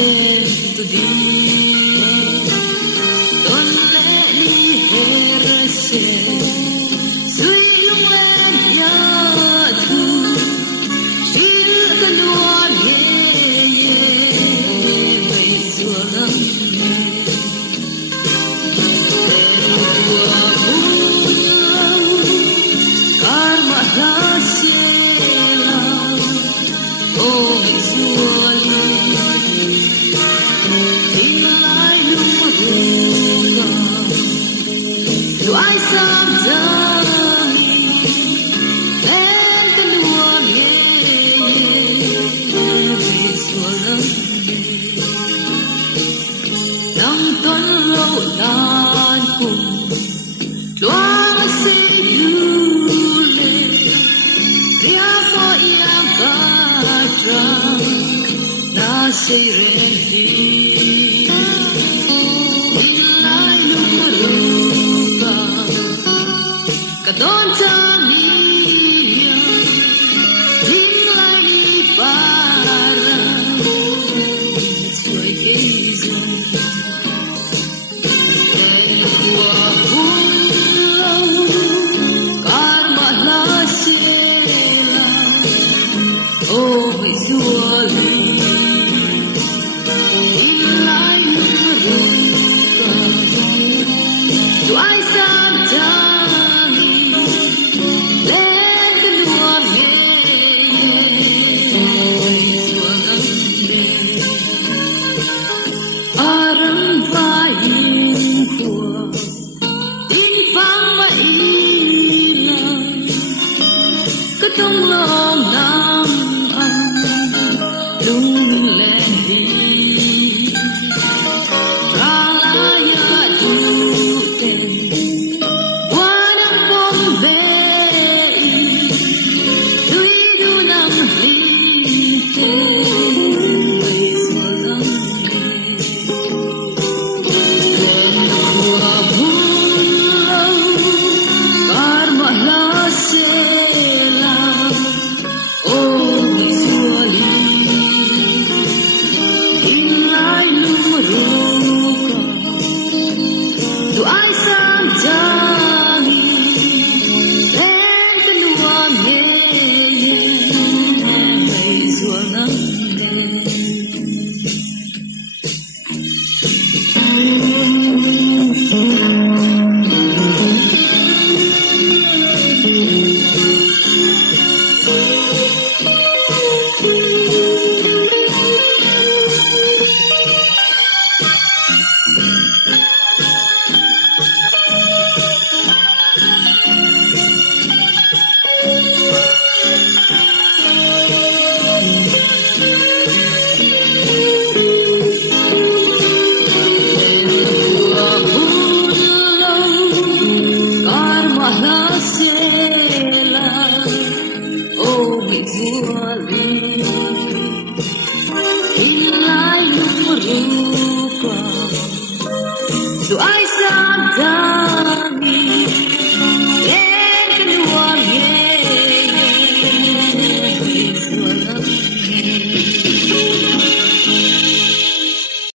tu di ton le ni her se sui lung len ya tu shil kan wan ye bai zualang karma la se la oh zuali I sometimes and the one is one nang ton lâu lan cùng loa say you le ria mo iam ba tra na say rendi Don't tell me Ring lại đi para Suối cây rừng Đèn qua buông lâu Karma la se la Ôi dùa ly Ring lại lúc rung ca Dù ai sang ta trong lòng nam âm lung lên đi ra lá ya du tên qua năm bom về tuy du năm đi tên người xua lắm lên qua buông lâu karma la se Do I sound darling? Then the one is one of Do I sound dummy? Then can one it's one